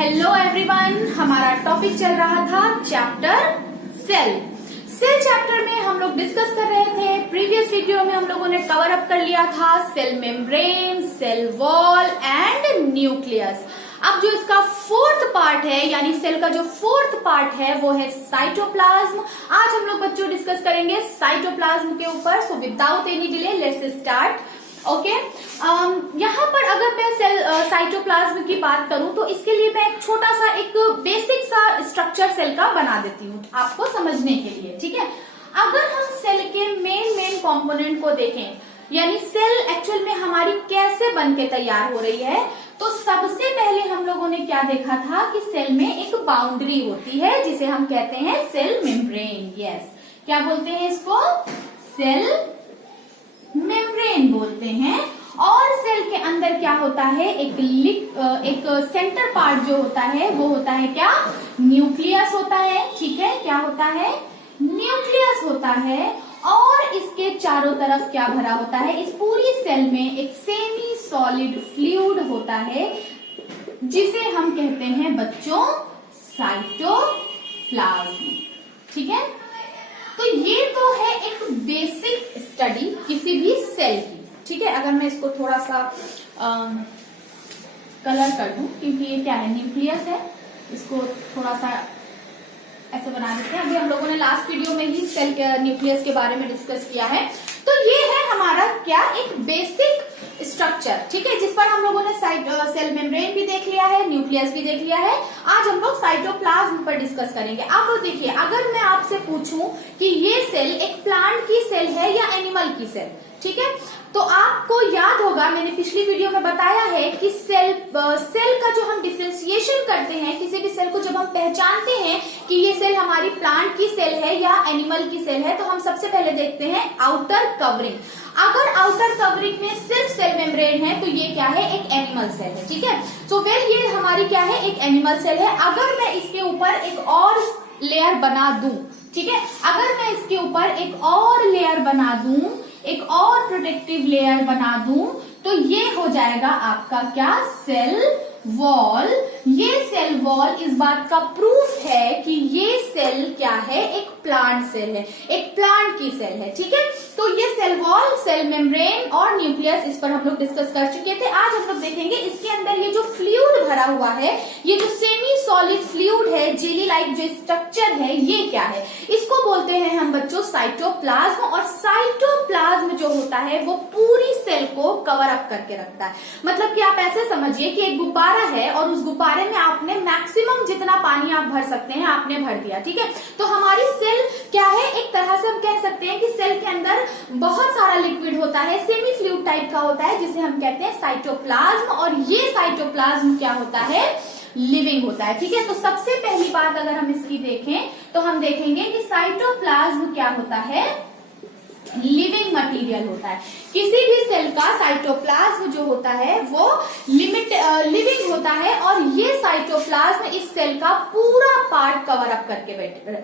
Hello everyone, हमारा topic चल रहा था चैप्टर सेल। सेल चैप्टर में हम लोग डिस्कस कर रहे थे। प्रीवियस वीडियो में हम लोगों ने कवर अप कर लिया था cell membrane, cell wall and nucleus. अब जो इसका फोर्थ पार्ट है, यानी सेल का जो फोर्थ पार्ट है वो है साइटोप्लाज्म। आज हम लोग बच्चों डिस्कस करेंगे साइटोप्लाज्म के ऊपर। So without any delay let's start. Okay, यहाँ पर अगर मैं सेल साइटोप्लाज्म की बात करूं तो इसके लिए मैं एक छोटा सा एक बेसिक सा स्ट्रक्चर सेल का बना देती हूँ आपको समझने के लिए। ठीक है, अगर हम सेल के मेन कंपोनेंट को देखें, यानी सेल एक्चुअल में हमारी कैसे बन के तैयार हो रही है, तो सबसे पहले हम लोगों ने क्या देखा था कि सेल में एक बाउंड्री होती है जिसे हम कहते हैं सेल मेम्ब्रेन। यस, क्या बोलते हैं इसको? सेल मेम्ब्रेन बोलते हैं। और सेल के अंदर क्या होता है, एक सेंटर पार्ट जो होता है वो होता है क्या? न्यूक्लियस होता है। ठीक है, क्या होता है? न्यूक्लियस होता है। और इसके चारों तरफ क्या भरा होता है? इस पूरी सेल में एक सेमी सॉलिड फ्लूइड होता है जिसे हम कहते हैं बच्चों साइटोप्लाज्म। ठीक है, तो ये तो है एक बेसिक स्टडी किसी भी सेल की। ठीक है, अगर मैं इसको थोड़ा सा कलर कर दूं, क्योंकि ये क्या है, न्यूक्लियस है, इसको थोड़ा सा ऐसे बना देते हैं। अभी हम लोगों ने लास्ट वीडियो में ही सेल के न्यूक्लियस के बारे में डिस्कस किया है। तो ये है हमारा क्या, एक बेसिक स्ट्रक्चर। ठीक है, जिस पर हम लोगों ने सेल मेम्ब्रेन भी देख लिया है, न्यूक्लियस भी देख लिया है। आज हम लोग साइटोप्लाज्म पर डिस्कस करेंगे। अब देखिए, अगर मैं आपसे पूछूं कि ये सेल एक प्लांट की सेल है या एनिमल की सेल, ठीक है, तो आपको याद होगा मैंने पिछली वीडियो में बताया है कि सेल का जो हम डिफरेंशिएशन करते हैं, किसी भी सेल को जब हम पहचानते हैं कि ये सेल हमारी प्लांट की सेल है या एनिमल की सेल है, तो हम सबसे पहले देखते हैं आउटर कवरिंग। अगर आउटर कवरिंग में सिर्फ सेल मेम्ब्रेन है तो ये क्या है, एक एनिमल सेल है। ठीक है, सो वेल ये हमारी क्या है, एक एनिमल सेल है। अगर मैं इसके ऊपर एक और लेयर बना दूं, ठीक है, अगर मैं इसके ऊपर एक और लेयर बना दूं, एक और प्रोटेक्टिव लेयर बना दूं, तो ये हो जाएगा आपका क्या, सेल वॉल। ये सेल वॉल इस बात का प्रूफ है कि ये सेल क्या है, एक प्लांट सेल है, एक प्लांट की सेल है। ठीक है, तो ये सेल वॉल, सेल मेम्ब्रेन और न्यूक्लियस, इस पर हम लोग डिस्कस कर चुके थे। आज हम लोग देखेंगे इसके अंदर ये जो फ्लूइड भरा हुआ है, ये जो सेमी सॉलिड फ्लूइड है, जेली लाइक जो स्ट्रक्चर है, ये क्या है? इसको बोलते हैं हम बच्चों साइटोप्लाज्म। और साइटोप्लाज्म जो होता है वो पूरी सेल को कवर अप करके रखता है। मतलब कि आप ऐसे समझिए कि एक गुब्बारा है और उस गुब्बारे में आपने मैक्सिमम जितना पानी आप भर सकते हैं आपने भर दिया। ठीक है, तो हमारी सेल क्या है, एक तरह से हम कह सकते हैं कि सेल के अंदर बहुत सारा लिक्विड होता है, सेमी फ्लूइड टाइप का होता है, जिसे हम कहते हैं साइटोप्लाज्म। और ये साइटोप्लाज्म क्या होता है, लिविंग होता है। ठीक है, तो सबसे पहली बात अगर हम इसकी देखें तो हम देखेंगे कि साइटोप्लाज्म क्या होता है, लिविंग मटेरियल होता है। किसी भी सेल का साइटोप्लाज्म जो होता है वो लिविंग होता है। और ये साइटोप्लाज्म इस सेल का पूरा पार्ट कवर अप करके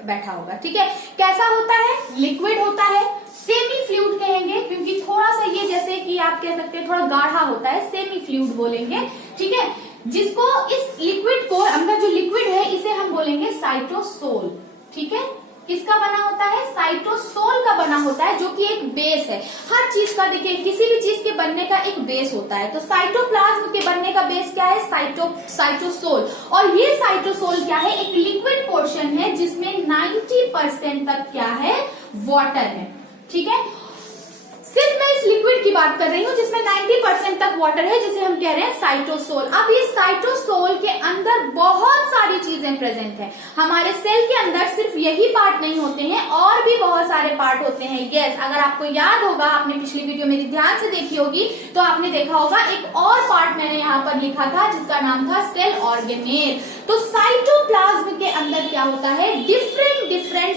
बैठा होगा। ठीक है, कैसा होता है, लिक्विड होता है, सेमी फ्लूइड कहेंगे क्योंकि थोड़ा सा ये जैसे कि आप कह सकते हैं थोड़ा गाढ़ा होता है, सेमी फ्लूइड बोलेंगे। ठीक है, जिसको इस लिक्विड को, अंदर जो लिक्विड है इसे हम बोलेंगे साइटोसोल। ठीक है, किसका बना होता है, साइटोसोल का बना होता है, जो कि एक बेस है हर चीज का। देखिए, किसी भी चीज के बनने का एक बेस होता है, तो साइटोप्लाज्म के बनने का बेस क्या है, साइटोसोल। और ये साइटोसोल क्या है, एक लिक्विड पोर्शन है जिसमें 90% तक क्या है, वाटर है। ठीक है, सिर्फ मैं इस लिक्विड की बात कर रही हूँ जिसमें 90% तक वाटर है, जिसे हम कह रहे हैं साइटोसोल। अब ये साइटोसोल के अंदर बहुत सारी चीजें प्रेजेंट है। हमारे सेल के अंदर सिर्फ यही पार्ट नहीं होते हैं, और भी बहुत सारे पार्ट होते हैं। यस, अगर आपको याद होगा, आपने पिछली वीडियो मेरी ध्यान से देखी होगी तो आपने देखा होगा एक और पार्ट मैंने यहाँ पर लिखा था जिसका नाम था सेल ऑर्गेनेल। तो साइटोप्लाज्म के अंदर क्या होता है, डिफरेंट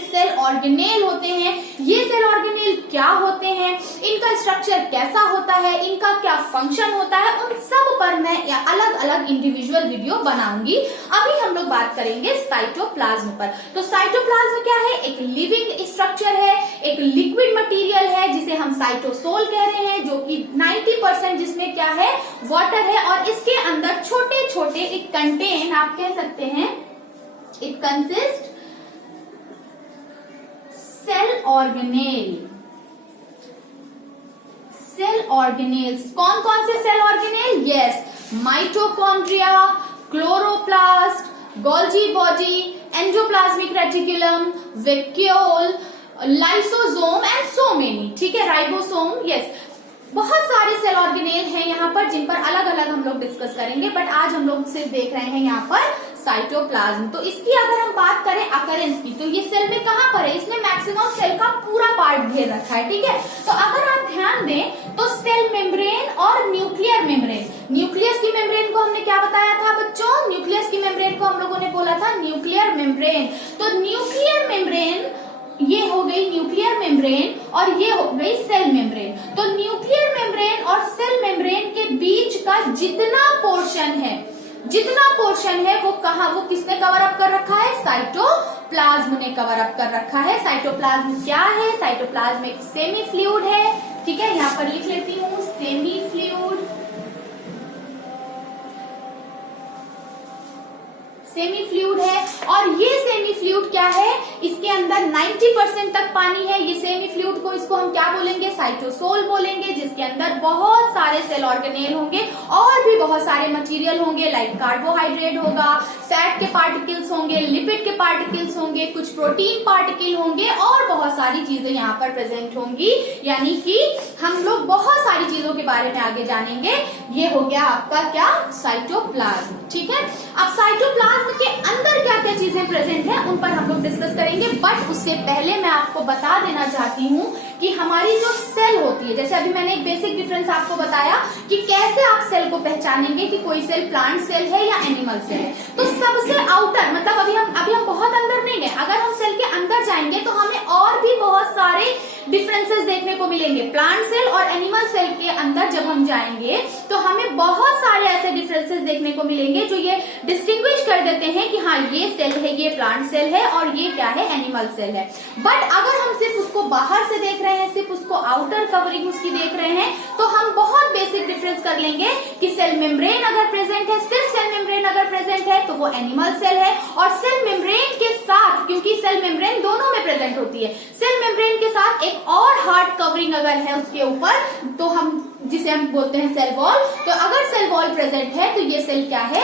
सेल ऑर्गेनेल होते हैं। ये सेल ऑर्गेनेल क्या होते हैं, इनका स्ट्रक्चर कैसा होता है, इनका क्या फंक्शन होता है, उन सब पर मैं अलग अलग इंडिविजुअल वीडियो बनाऊंगी। अभी हम लोग बात करेंगे साइटोप्लाज्म पर। तो साइटोप्लाज्म साइटोप्लाज्म क्या है? एक लिविंग स्ट्रक्चर है, एक लिक्विड मटेरियल है जिसे हम साइटोसोल कह रहे हैं, जो कि 90% जिसमें क्या है? वाटर है। और इसके अंदर छोटे छोटे एक कंटेन, आप कह सकते हैं it consist cell organelle. Cell organelles, कौन कौन से cell organelle? Yes, mitochondria, chloroplast, Golgi body, endoplasmic reticulum, vacuole, lysosome and so many. ठीक है, राइबोसोम, यस, बहुत सारे सेल ऑर्गेनेल हैं यहाँ पर जिन पर अलग अलग हम लोग डिस्कस करेंगे, बट आज हम लोग सिर्फ देख रहे हैं यहाँ पर साइटोप्लाज्म। तो इसकी अगर हम बात करें अकरेंस की, तो ये सेल में कहाँ पर है? इसमें मैक्सिमम सेल का पूरा पार्ट घेर रखा है। ठीक है, तो अगर आप ध्यान दें तो सेल मेम्ब्रेन और न्यूक्लियर मेम्ब्रेन, न्यूक्लियस की मेम्ब्रेन को हमने क्या बताया था बच्चों? न्यूक्लियस की मेम्ब्रेन को हम लोगों ने बोला था न्यूक्लियर मेम्ब्रेन। तो न्यूक्लियर मेम्ब्रेन, ये हो गई न्यूक्लियर मेम्ब्रेन और ये हो गई सेल मेम्ब्रेन। तो न्यूक्लियर मेम्ब्रेन और सेल मेम्ब्रेन के बीच का जितना पोर्शन है वो कहाँ, वो किसने कवर अप कर रखा है? साइटोप्लाज्म ने कवर अप कर रखा है। साइटोप्लाज्म क्या है? साइटोप्लाज्म एक सेमी फ्लूइड है। ठीक है, यहाँ पर लिख लेती हूँ सेमी फ्लूइड। सेमी फ्लूइड है, और ये सेमी फ्लूइड क्या है? इसके अंदर 90% तक पानी है। ये सेमी फ्लूइड को, इसको हम क्या बोलेंगे? साइटोसोल बोलेंगे, जिसके अंदर बहुत सारे सेल ऑर्गेनेल होंगे और भी बहुत सारे मटेरियल होंगे, लाइक कार्बोहाइड्रेट होगा, फैट के पार्टिकल्स होंगे, लिपिड के पार्टिकल्स होंगे, कुछ प्रोटीन पार्टिकल होंगे और बहुत सारी चीजें यहाँ पर प्रेजेंट होंगी। यानी कि हम लोग बहुत सारी चीजों के बारे में आगे जानेंगे। ये हो गया आपका क्या? साइटोप्लाज्म। ठीक है, अब साइटोप्लाज्म के अंदर क्या क्या चीजें प्रेजेंट हैं उन पर हम लोग डिस्कस करेंगे, बट उससे पहले मैं आपको बता देना चाहती हूँ कि हमारी जो सेल होती है, जैसे अभी मैंने एक बेसिक डिफरेंस आपको बताया कि कैसे आप सेल को पहचानेंगे कि कोई सेल प्लांट सेल है या एनिमल सेल है। तो सबसे आउटर, मतलब अभी हम बहुत अंदर नहीं गए, अगर हम सेल के अंदर जाएंगे तो हमें और भी बहुत सारे डिफरेंसेस देखने को मिलेंगे। प्लांट सेल और एनिमल सेल के अंदर जब हम जाएंगे तो हमें बहुत सारे ऐसे डिफरेंसेस देखने को मिलेंगे जो ये डिस्टिंग्विश कर देते हैं कि हाँ ये सेल है, ये प्लांट सेल है और ये क्या है? एनिमल सेल है। बट अगर हम सिर्फ उसको बाहर से देख रहे हैं, सिर्फ उसको आउटर कवरिंग उसकी देख रहे हैं, तो हम बहुत बेसिक डिफरेंस कर लेंगे कि सेल मेम्ब्रेन अगर प्रेजेंट है, सिर्फ सेल मेम्ब्रेन अगर प्रेजेंट है तो वो एनिमल सेल है, और सेल मेम्ब्रेन के साथ, क्योंकि सेल मेम्ब्रेन दोनों में प्रेजेंट होती है, सेल मेम्ब्रेन के साथ एक और हार्ड कवरिंग अगर है उसके ऊपर, तो हम जिसे हम बोलते हैं सेल वॉल, तो अगर सेल वॉल प्रेजेंट है तो ये सेल क्या है?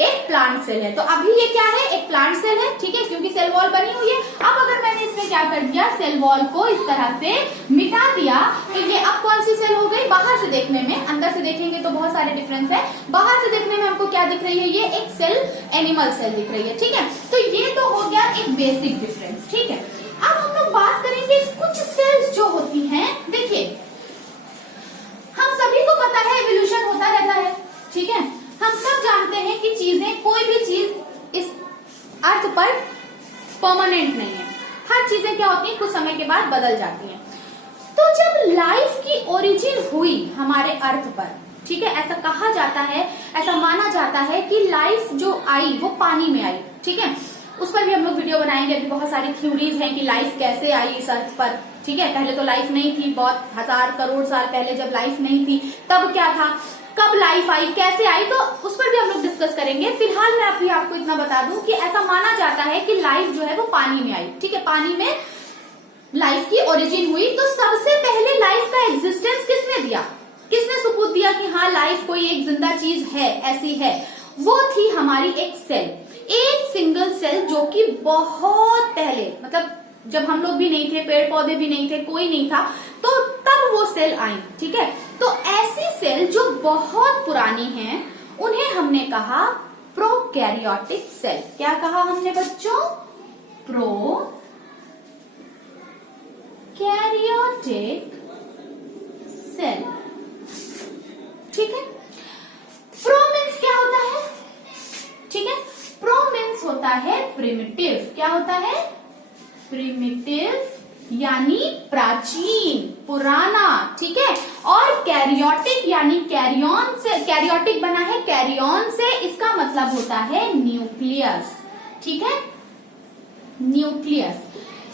एक प्लांट सेल है। तो अभी ये क्या है? एक प्लांट सेल है। ठीक है, क्योंकि सेल वॉल बनी हुई है। अब अगर मैंने इसमें क्या कर दिया? सेल वॉल को इस तरह से मिटा दिया, तो ये अब कौन सी सेल हो गई? बाहर से देखने में, अंदर से देखेंगे तो बहुत सारे डिफरेंस है। बाहर से देखने में हमको क्या दिख रही है? ये एक सेल एनिमल सेल दिख रही है। ठीक है, तो ये तो हो गया एक बेसिक डिफरेंस। ठीक है, अब हम लोग बात करेंगे कुछ सेल्स जो होती हैं। देखिए, हम सभी को पता है एवोल्यूशन होता रहता है। ठीक है, हम सब जानते हैं कि चीजें, कोई भी चीज इस अर्थ पर परमानेंट नहीं है। हर चीजें क्या होती हैं? कुछ समय के बाद बदल जाती हैं। तो जब लाइफ की ओरिजिन हुई हमारे अर्थ पर, ठीक है, ऐसा कहा जाता है, ऐसा माना जाता है कि लाइफ जो आई वो पानी में आई। ठीक है, उस पर भी हम लोग वीडियो बनाएंगे। अभी बहुत सारी थ्योरीज हैं कि लाइफ कैसे आई इस अर्थ पर। ठीक है, पहले तो लाइफ नहीं थी, बहुत हजार करोड़ साल पहले जब लाइफ नहीं थी तब क्या था, कब लाइफ आई, कैसे आई, तो उस पर भी हम लोग डिस्कस करेंगे। फिलहाल मैं अभी आपको इतना बता दूं कि ऐसा माना जाता है कि लाइफ जो है वो पानी में आई। ठीक है, पानी में लाइफ की ओरिजिन हुई। तो सबसे पहले लाइफ का एग्जिस्टेंस किसने दिया? किसने सबूत दिया कि हाँ लाइफ कोई एक जिंदा चीज है, ऐसी है? वो थी हमारी एक सेल, एक सिंगल सेल, जो कि बहुत पहले, मतलब जब हम लोग भी नहीं थे, पेड़ पौधे भी नहीं थे, कोई नहीं था, तो तब वो सेल आई। ठीक है, तो ऐसी सेल जो बहुत पुरानी हैं, उन्हें हमने कहा प्रोकैरियोटिक सेल। क्या कहा हमने बच्चों? Prokaryotic cell. ठीक है, प्रो मीन्स क्या होता है? ठीक है, प्रो मीन्स होता है प्रिमिटिव। क्या होता है? प्रिमिटिव यानी प्राचीन, पुराना। ठीक है, और कैरियोटिक यानी कैरियन से, कैरियोटिक बना है कैरियन से, इसका मतलब होता है न्यूक्लियस। ठीक है, न्यूक्लियस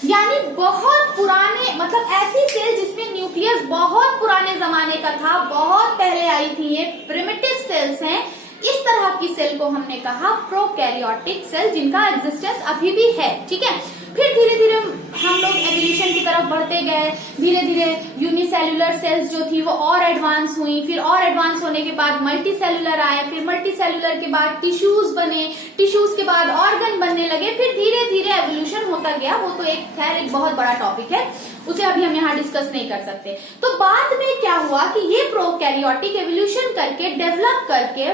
यानी बहुत पुराने, मतलब ऐसी सेल जिसमें न्यूक्लियस बहुत पुराने जमाने का था, बहुत पहले आई थी, ये प्रिमिटिव सेल्स हैं। इस तरह की सेल को हमने कहा प्रोकैरियोटिक सेल, जिनका एग्जिस्टेंस अभी भी है। ठीक है, फिर धीरे धीरे हम लोग एवोल्यूशन की तरफ बढ़ते गए, धीरे धीरे यूनिसेल्युलर सेल्स जो थी वो और एडवांस हुई, फिर और एडवांस होने के बाद मल्टी सेल्युलर आए, फिर मल्टी सेल्युलर के बाद टिश्यूज बने, टिश्यूज के बाद ऑर्गन बनने लगे, फिर धीरे धीरे एवोल्यूशन होता गया। वो तो एक खैर एक बहुत बड़ा टॉपिक है, उसे अभी हम यहाँ डिस्कस नहीं कर सकते। तो बाद में क्या हुआ कि ये प्रोकैरियोटिक एवोल्यूशन करके, डेवलप करके,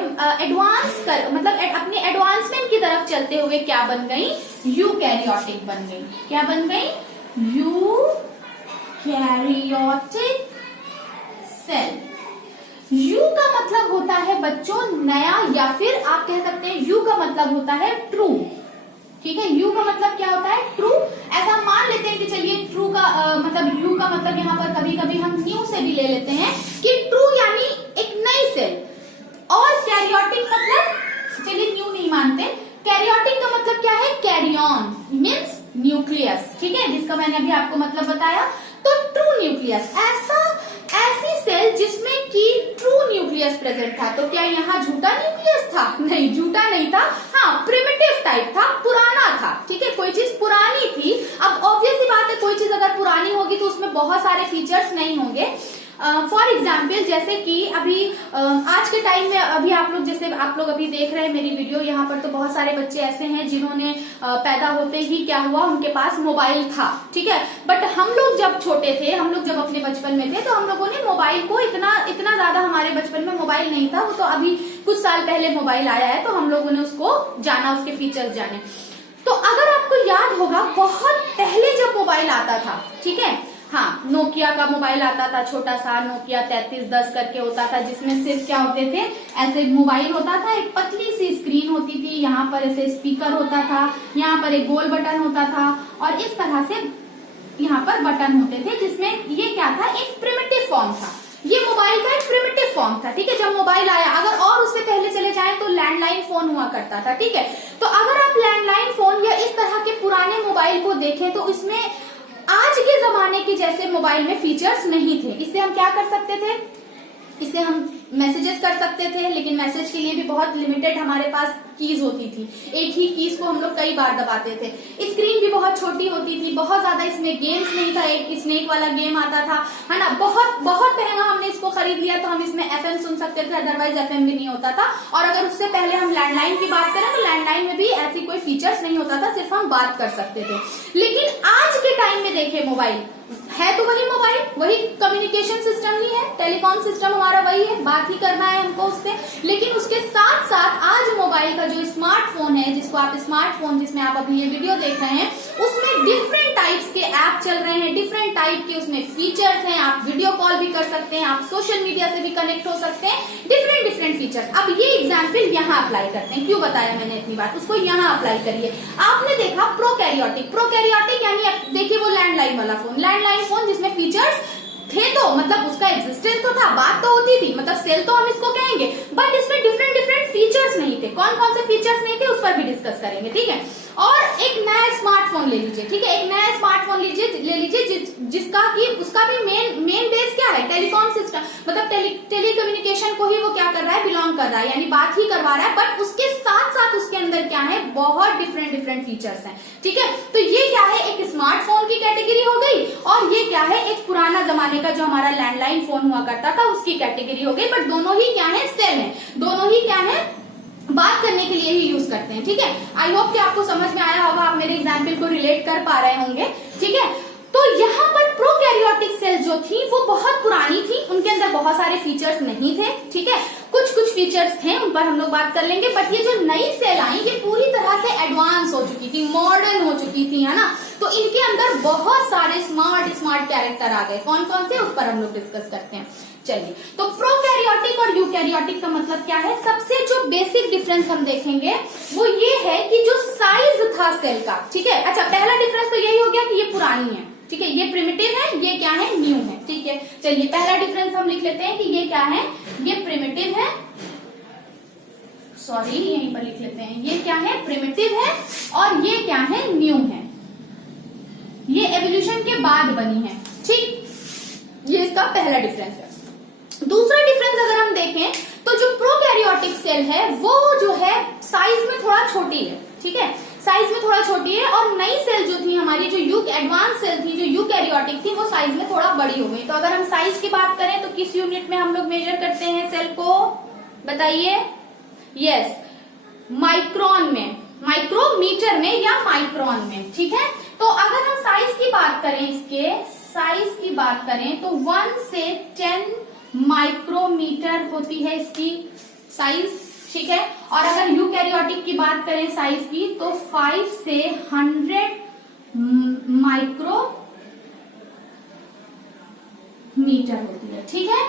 एडवांस कर, मतलब अपने एडवांसमेंट की तरफ चलते हुए क्या बन गई, यूकैरियोटिक बन गई। क्या बन गई, यूकैरियोटिक सेल। यू का मतलब होता है बच्चों नया, या फिर आप कह सकते हैं यू का मतलब होता है ट्रू। ठीक है, यू का मतलब क्या होता है, ट्रू। ऐसा मान लेते हैं कि चलिए ट्रू का मतलब यू का मतलब यहाँ पर कभी कभी हम न्यू से भी ले लेते हैं कि ट्रू यानी एक नई सेल, और कैरियोटिक मतलब, चलिए न्यू नहीं मानते, कैरियोटिक का मतलब क्या है, कैरी ऑन मीन्स न्यूक्लियस। ठीक है, जिसका मैंने अभी आपको मतलब बताया। तो ट्रू न्यूक्लियस, ऐसी सेल जिसमें कि ट्रू न्यूक्लियस प्रेजेंट था। तो क्या यहाँ झूठा न्यूक्लियस था, नहीं झूठा नहीं था, हाँ प्रिमिटिव टाइप था, पुराना था। ठीक है, कोई चीज पुरानी थी। अब ऑब्वियस सी बात है, कोई चीज अगर पुरानी होगी तो उसमें बहुत सारे फीचर्स नहीं होंगे। फॉर एग्जाम्पल जैसे कि अभी आज के टाइम में अभी आप लोग अभी देख रहे हैं मेरी वीडियो, यहाँ पर तो बहुत सारे बच्चे ऐसे हैं जिन्होंने पैदा होते ही क्या हुआ, उनके पास मोबाइल था। ठीक है, बट हम लोग जब छोटे थे, हम लोग जब अपने बचपन में थे, तो हम लोगों ने मोबाइल को इतना ज्यादा, हमारे बचपन में मोबाइल नहीं था, वो तो अभी कुछ साल पहले मोबाइल आया है, तो हम लोगों ने उसको जाना, उसके फीचर्स जाने। तो अगर आपको याद होगा, बहुत पहले जब मोबाइल आता था, ठीक है, हाँ नोकिया का मोबाइल आता था, छोटा सा नोकिया 3310 करके होता था, जिसमें सिर्फ क्या होते थे, ऐसे मोबाइल होता था, एक पतली सी स्क्रीन होती थी, यहाँ पर ऐसे स्पीकर होता था, यहाँ पर एक गोल बटन होता था, और इस तरह से यहाँ पर बटन होते थे, जिसमें ये क्या था, एक प्रिमिटिव फॉर्म था। ये मोबाइल का एक प्रिमिटिव फॉर्म था। ठीक है, जब मोबाइल आया, अगर और उससे पहले चले जाएं तो लैंडलाइन फोन हुआ करता था। ठीक है, तो अगर आप लैंडलाइन फोन या इस तरह के पुराने मोबाइल को देखें तो इसमें आज के जमाने के जैसे मोबाइल में फीचर्स नहीं थे। इससे हम क्या कर सकते थे, इससे हम मैसेजेस कर सकते थे, लेकिन मैसेज के लिए भी बहुत लिमिटेड हमारे पास कीज होती थी, एक ही कीज को हम लोग कई बार दबाते थे। स्क्रीन भी बहुत छोटी होती थी, बहुत ज्यादा इसमें गेम्स नहीं था, एक स्नेक वाला गेम आता था, है ना, बहुत महंगा, हमने इसको खरीद लिया तो हम इसमें एफएम सुन सकते थे, अदरवाइज एफएम भी नहीं होता था। और अगर उससे पहले हम लैंडलाइन की बात करें तो लैंडलाइन में भी ऐसी कोई फीचर्स नहीं होता था, सिर्फ हम बात कर सकते थे। लेकिन आज के टाइम में देखें, मोबाइल है तो वही मोबाइल, वही कम्युनिकेशन सिस्टम ही है, टेलीकॉम सिस्टम हमारा वही है, बात ही करना है हमको उससे। लेकिन उसके साथ साथ आज मोबाइल का जो स्मार्टफोन है, जिसको आप स्मार्टफोन, जिसमें आप अभी ये वीडियो देख रहे हैं, उसमें डिफरेंट टाइप्स के ऐप चल रहे हैं, डिफरेंट टाइप के उसमें फीचर्स हैं। आप वीडियो कॉल भी कर सकते हैं, आप सोशल मीडिया से भी कनेक्ट हो सकते हैं, डिफरेंट फीचर्स। अब ये एग्जाम्पल यहाँ अप्लाई करते हैं, क्यों बताया मैंने इतनी बात, उसको यहाँ अप्लाई करिए। आपने देखा प्रोकैरियोटिक यानी देखिए वो लैंडलाइन वाला फोन, लैंडलाइन फोन जिसमें फीचर्स थे, तो मतलब उसका एग्जिस्टेंस तो था, बात तो होती थी, मतलब सेल तो हम इसको कहेंगे, बट इसमें डिफरेंट फीचर्स नहीं थे। कौन से फीचर्स नहीं थे उस पर भी डिस्कस करेंगे। ठीक है, और एक नया स्मार्टफोन ले लीजिए। ठीक है, एक नया स्मार्टफोन ले लीजिए जिसका कि उसका भी मेन बेस क्या है, टेलीकॉम सिस्टम, मतलब टेलीकम्युनिकेशन को ही वो क्या कर रहा है, बिलोंग कर रहा है, यानी बात ही करवा रहा है, बट उसके साथ साथ उसके अंदर क्या है, बहुत डिफरेंट फीचर्स हैं। ठीक है, तो ये क्या है, एक स्मार्टफोन की कैटेगरी हो गई, और ये क्या है, एक पुराना जमाने का जो हमारा लैंडलाइन फोन हुआ करता था उसकी कैटेगरी हो गई। बट दोनों ही क्या है, सेम है, दोनों ही क्या है, बात करने के लिए ही यूज करते हैं। ठीक है, आई होप कि आपको समझ में आया होगा, आप मेरे एग्जाम्पल को रिलेट कर पा रहे होंगे। ठीक है, तो यहाँ पर प्रोकैरियोटिक सेल जो थी वो बहुत पुरानी थी, उनके अंदर बहुत सारे फीचर्स नहीं थे। ठीक है, कुछ फीचर्स थे, उन पर हम लोग बात कर लेंगे। बट ये जो नई सेल आई, ये पूरी तरह से एडवांस हो चुकी थी, मॉडर्न हो चुकी थी, है ना, तो इनके अंदर बहुत सारे स्मार्ट कैरेक्टर आ गए। कौन से, उस पर हम लोग डिस्कस करते हैं। चलिए, तो प्रोकैरियोटिक और यूकैरियोटिक का मतलब क्या है, सबसे जो बेसिक डिफरेंस हम देखेंगे वो ये है कि जो साइज था सेल का। ठीक है, अच्छा पहला डिफरेंस तो यही हो गया कि ये पुरानी है। ठीक है, ये प्रिमिटिव है, ये क्या है, न्यू है। ठीक है, चलिए पहला डिफरेंस हम लिख लेते हैं कि ये क्या है, ये प्रिमिटिव है, सॉरी यहीं पर लिख लेते हैं, ये क्या है, प्रिमिटिव है, और ये क्या है, न्यू है। ये एवोल्यूशन के बाद बनी है, ठीक। ये इसका पहला डिफरेंस है। दूसरा डिफरेंस अगर हम देखें तो जो प्रोकैरियोटिक सेल है वो जो है साइज में थोड़ा छोटी है, ठीक है, साइज में थोड़ा छोटी है। और नई सेल जो थी हमारी, जो एडवांस सेल थी, जो यूकैरियोटिक थी, वो साइज में थोड़ा बड़ी हो गई। तो अगर हम साइज की बात करें तो किस यूनिट में हम लोग मेजर करते हैं सेल को, बताइए? यस, माइक्रोन में, माइक्रोमीटर में या माइक्रोन में, ठीक है। तो अगर हम साइज की बात करें, इसके साइज की बात करें तो 1 से 10 माइक्रोमीटर होती है इसकी साइज, ठीक है। और अगर यूकैरियोटिक की बात करें साइज की तो 5 से 100 माइक्रोमीटर होती है, ठीक है।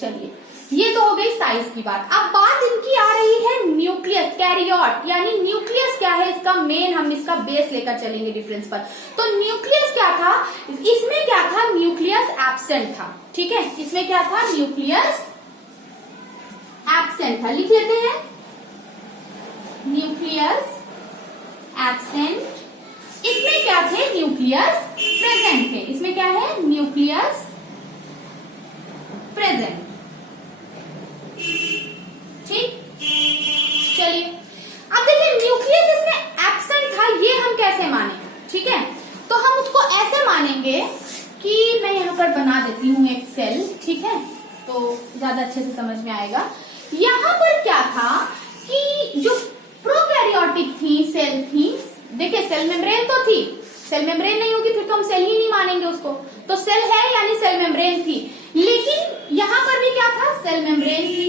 चलिए, ये तो हो गई साइज की बात। अब बात इनकी आ रही है न्यूक्लियस, कैरियोट, यानी न्यूक्लियस क्या है इसका मेन, हम इसका बेस लेकर चलेंगे डिफरेंस पर। तो न्यूक्लियस क्या था, इसमें क्या था, न्यूक्लियस एब्सेंट था, ठीक है। इसमें क्या था, न्यूक्लियस एब्सेंट था, लिख लेते हैं, न्यूक्लियस एब्सेंट। इसमें क्या थे, न्यूक्लियस प्रेजेंट थे। इसमें क्या है, न्यूक्लियस प्रेजेंट, ठीक। चलिए, अब देखिए न्यूक्लियस इसमें एब्सेंट था, ये हम कैसे माने, ठीक है। तो हम उसको ऐसे मानेंगे कि मैं यहां पर बना देती हूं एक सेल, ठीक है, तो ज्यादा अच्छे से समझ में आएगा। यहां पर क्या था कि जो प्रोकैरियोटिक थी, सेल थी, देखिए सेल मेम्ब्रेन तो थी, सेल मेम्ब्रेन नहीं होगी फिर तो हम सेल ही नहीं मानेंगे उसको, तो सेल है यानी सेल मेम्ब्रेन थी। लेकिन यहां पर भी क्या था, सेल मेम्ब्रेन थी।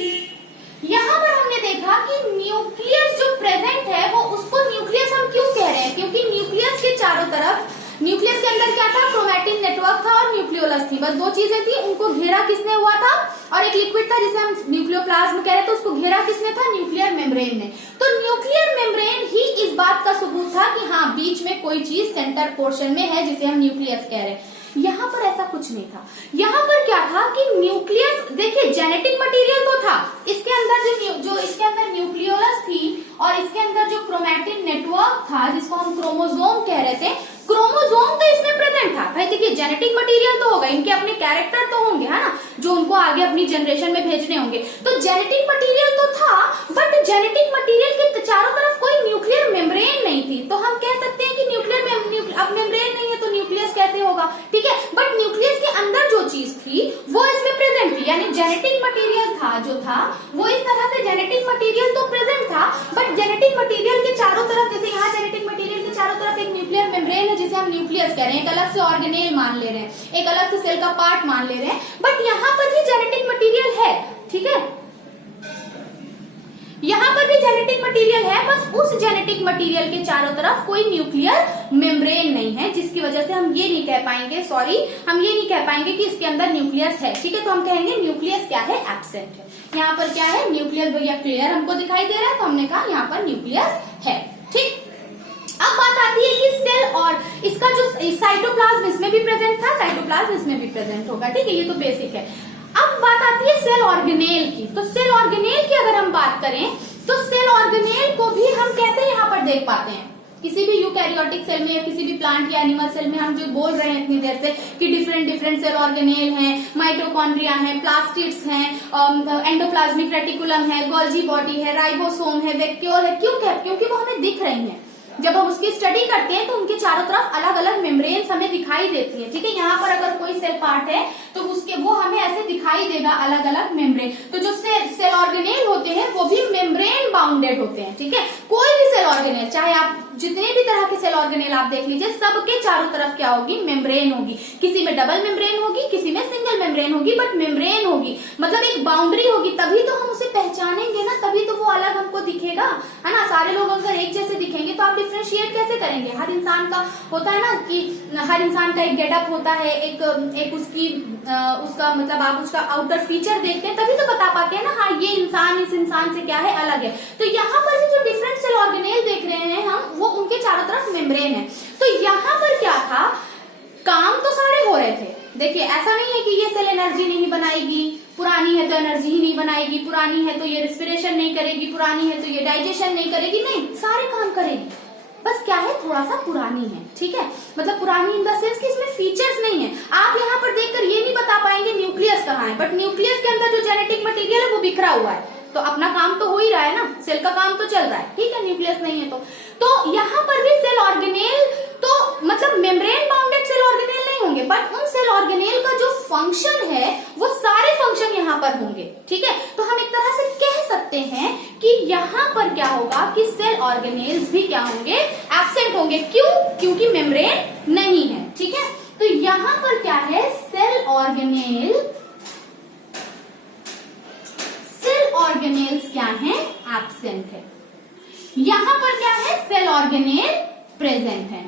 यहां पर हमने देखा कि न्यूक्लियस जो प्रेजेंट है वो, उसको न्यूक्लियस हम क्यों कह रहे हैं, क्योंकि न्यूक्लियस के चारों तरफ, न्यूक्लियस के अंदर क्या था, क्रोमैटिन नेटवर्क था और न्यूक्लियोलस थी, बस दो चीजें थी। उनको घेरा किसने हुआ था, और एक लिक्विड था जिसे हम न्यूक्लियोप्लाज्म कह रहे थे, उसको घेरा किसने था, न्यूक्लियर मेम्ब्रेन ने। तो न्यूक्लियर मेम्ब्रेन ही इस बात का सबूत था कि हाँ बीच में कोई चीज सेंटर पोर्शन में है जिसे हम न्यूक्लियस कह रहे हैं। यहाँ पर ऐसा कुछ नहीं था। यहाँ पर क्या था कि न्यूक्लियस, देखिए जेनेटिक मटेरियल तो था इसके अंदर, जो इसके अंदर न्यूक्लियोलस थी और इसके अंदर जो क्रोमैटिन नेटवर्क था जिसको हम क्रोमोसोम कह रहे थे, क्रोमोसोम तो इसमें प्रेजेंट था। भाई देखिए जेनेटिक मटेरियल तो होगा, इनके अपने कैरेक्टर तो होंगे, है ना, जो उनको आगे अपनी जनरेशन में भेजने होंगे। तो जेनेटिक मटेरियल तो था, बट जेनेटिक मटेरियल के चारों तरफ कोई न्यूक्लियर मेम्ब्रेन नहीं थी। तो हम कह सकते हैं कि अब मेम्ब्रेन नहीं है तो न्यूक्लियस कैसे होगा, ठीक है। बट न्यूक्लियस के अंदर जो चीज थी वो इसमें प्रेजेंट थी, यानी जेनेटिक मटेरियल था जो था वो इस तरह से, जेनेटिक मटेरियल तो प्रेजेंट था, बट जेनेटिक मटेरियल के चारों तरफ, जैसे यहाँ जेनेटिक मटेरियल के चारों तरफ एक न्यूक्लियर मेम्ब्रेन है जिसे हम न्यूक्लियस कह रहे हैं, एक अलग से ऑर्गेनेल मान ले रहे हैं, एक अलग से सेल का पार्ट मान ले रहे हैं, बट यहाँ पर भी जेनेटिक मटेरियल है, ठीक है, यहाँ पर भी जेनेटिक मटेरियल है, बस उस जेनेटिक मटेरियल के चारों तरफ कोई न्यूक्लियर मेम्ब्रेन नहीं है, जिसकी वजह से हम ये नहीं कह पाएंगे, सॉरी, हम ये नहीं कह पाएंगे कि इसके अंदर न्यूक्लियस है, ठीक है। तो हम कहेंगे न्यूक्लियस क्या है, एब्सेंट है। यहाँ पर क्या है, न्यूक्लियस भैया क्लियर हमको दिखाई दे रहा है, तो हमने कहा यहाँ पर न्यूक्लियस है, ठीक। अब बात आती है कि सेल और इसका जो साइटोप्लाज्म इसमें भी प्रेजेंट था, साइटोप्लाज्म इसमें भी प्रेजेंट होगा, ठीक है, ये तो बेसिक है। अब बात आती है सेल ऑर्गेनेल की। तो सेल ऑर्गेनेल की अगर हम बात करें तो सेल ऑर्गेनेल को भी हम कैसे यहाँ पर देख पाते हैं, किसी भी यूकैरियोटिक सेल में या किसी भी प्लांट या एनिमल सेल में हम जो बोल रहे हैं इतनी देर से कि डिफरेंट सेल ऑर्गेनेल हैं, माइटोकॉन्ड्रिया हैं, प्लास्टिड्स हैं, एंडोप्लाज्मिक रेटिकुलम है, गोल्जी बॉडी है, राइबोसोम है, वैक्यूल है, क्योंकि वो हमें दिख रही हैं। जब हम उसकी स्टडी करते हैं तो उनके चारों तरफ अलग अलग मेम्ब्रेन्स हमें दिखाई देती है, ठीक है। यहाँ पर अगर कोई सेल पार्ट है तो उसके वो हमें ऐसे दिखाई देगा अलग अलग मेम्ब्रेन। तो जो सेल ऑर्गेनेल होते हैं वो भी मेम्ब्रेन बाउंडेड होते हैं, ठीक है। कोई भी सेल ऑर्गेनेल, चाहे आप जितने भी तरह के सेल ऑर्गेनेल आप देख लीजिए, सबके चारों तरफ क्या होगी, मेम्ब्रेन होगी। किसी में डबल मेम्ब्रेन होगी, किसी में सिंगल मेम्ब्रेन होगी, बट मेम्ब्रेन होगी, मतलब एक बाउंड्री होगी, तभी तो हम उसे पहचानेंगे ना, तभी तो वो अलग हमको दिखेगा, है ना। सारे लोग अगर एक जैसे दिखेंगे तो आप डिफरेंशिएट कैसे करेंगे। हर इंसान का होता है ना कि हर इंसान का एक गेटअप होता है, एक उसका मतलब आप उसका आउटर फीचर देखते हैं तभी तो बता पाते हैं ना, हाँ ये इंसान इस इंसान से क्या है, अलग है। तो यहाँ पर भी जो डिफरेंट सेल ऑर्गेनेल देख रहे हैं हम, वो उनके चारों तरफ मेम्ब्रेन है। तो यहाँ पर क्या था, काम तो सारे हो रहे थे। देखिए ऐसा नहीं है कि ये सेल एनर्जी नहीं बनाएगी, पुरानी है तो एनर्जी ही नहीं बनाएगी, पुरानी है तो ये रिस्पिरेशन नहीं करेगी, पुरानी है तो ये डाइजेशन नहीं करेगी, नहीं, सारे काम करेगी। बस क्या है, थोड़ा सा पुरानी है, ठीक है, मतलब पुरानी इन द सेंस कि इसमें फीचर्स नहीं है। आप यहाँ पर देखकर ये नहीं बता पाएंगे न्यूक्लियस कहाँ है, बट न्यूक्लियस के अंदर जो जेनेटिक मटेरियल है वो बिखरा हुआ है, तो अपना काम तो हो ही रहा है ना, सेल का काम तो चल रहा है, ठीक है, न्यूक्लियस नहीं है तो यहाँ पर भी सेल ऑर्गेनेल तो मतलब मेम्ब्रेन बाउंडेड सेल ऑर्गेनेल नहीं होंगे, बट उन सेल ऑर्गेनेल का जो फंक्शन है वो सारे फंक्शन यहाँ पर होंगे, ठीक है। तो हम एक तरह से कह सकते हैं कि यहाँ पर क्या होगा कि सेल ऑर्गेनेल्स भी क्या होंगे, एब्सेंट होंगे। क्यों? क्योंकि मेम्ब्रेन नहीं है, ठीक है। तो यहाँ पर क्या है, सेल ऑर्गेनेल्स क्या है, एब्सेंट है। यहाँ पर क्या है, सेल ऑर्गेनेल प्रेजेंट है,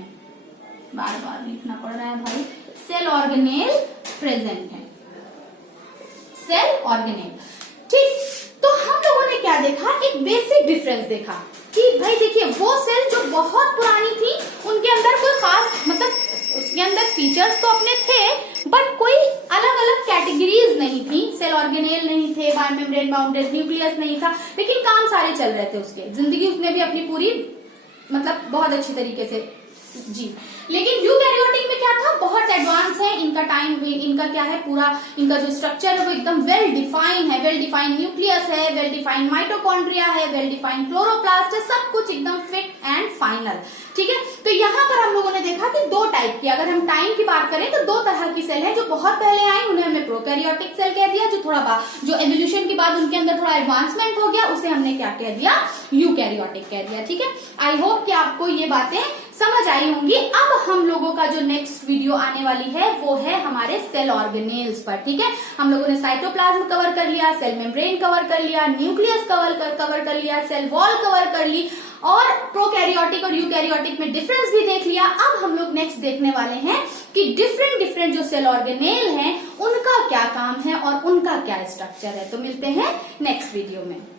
बार बार लिखना पड़ रहा है भाई, सेल ऑर्गेनेल प्रेजेंट है, सेल ऑर्गेनेल, ठीक। तो हम लोगों ने क्या देखा, एक बेसिक डिफरेंस देखा कि भाई देखिए वो सेल जो बहुत पुरानी थी उनके अंदर कोई खास मतलब उसके अंदर फीचर्स तो अपने थे, बट कोई अलग अलग कैटेगरीज नहीं थी, सेल ऑर्गेनेल नहीं थे, मेम्ब्रेन बाउंडेड न्यूक्लियस नहीं था, लेकिन काम सारे चल रहे थे उसके, जिंदगी उसने भी अपनी पूरी मतलब बहुत अच्छी तरीके से जी। लेकिन यूकैरियोटिक में क्या था, बहुत एडवांस है इनका टाइम, इनका क्या है पूरा, इनका जो स्ट्रक्चर है वो एकदम वेल डिफाइंड है, वेल डिफाइंड न्यूक्लियस है, वेल डिफाइंड माइटोकॉन्ड्रिया है, वेल डिफाइंड क्लोरोप्लास्ट है, सब कुछ एकदम फिट एंड फाइनल, ठीक है। तो यहाँ पर हम लोगों ने देखा कि दो टाइप की, अगर हम टाइम की बात करें तो दो तरह की सेल है, जो बहुत पहले आई उन्हें हमने प्रोकैरियोटिक सेल कह दिया, जो थोड़ा जो एवोल्यूशन के बाद उनके अंदर थोड़ा एडवांसमेंट हो गया उसे हमने क्या कह दिया, यूकैरियोटिक कह दिया, ठीक है। आई होप कि आपको ये बातें समझ आई होंगी। अब हम लोगों का जो नेक्स्ट वीडियो आने वाली है वो है हमारे सेल ऑर्गेनेल्स पर, ठीक है। हम लोगों ने साइटोप्लाज्म कवर कर लिया, सेल मेम्ब्रेन कवर कर लिया, न्यूक्लियस कवर कर लिया, सेल वॉल कवर कर ली, और प्रोकैरियोटिक और यूकैरियोटिक में डिफरेंस भी देख लिया। अब हम लोग नेक्स्ट देखने वाले हैं कि डिफरेंट जो सेल ऑर्गेनेल हैं उनका क्या काम है और उनका क्या स्ट्रक्चर है। तो मिलते हैं नेक्स्ट वीडियो में।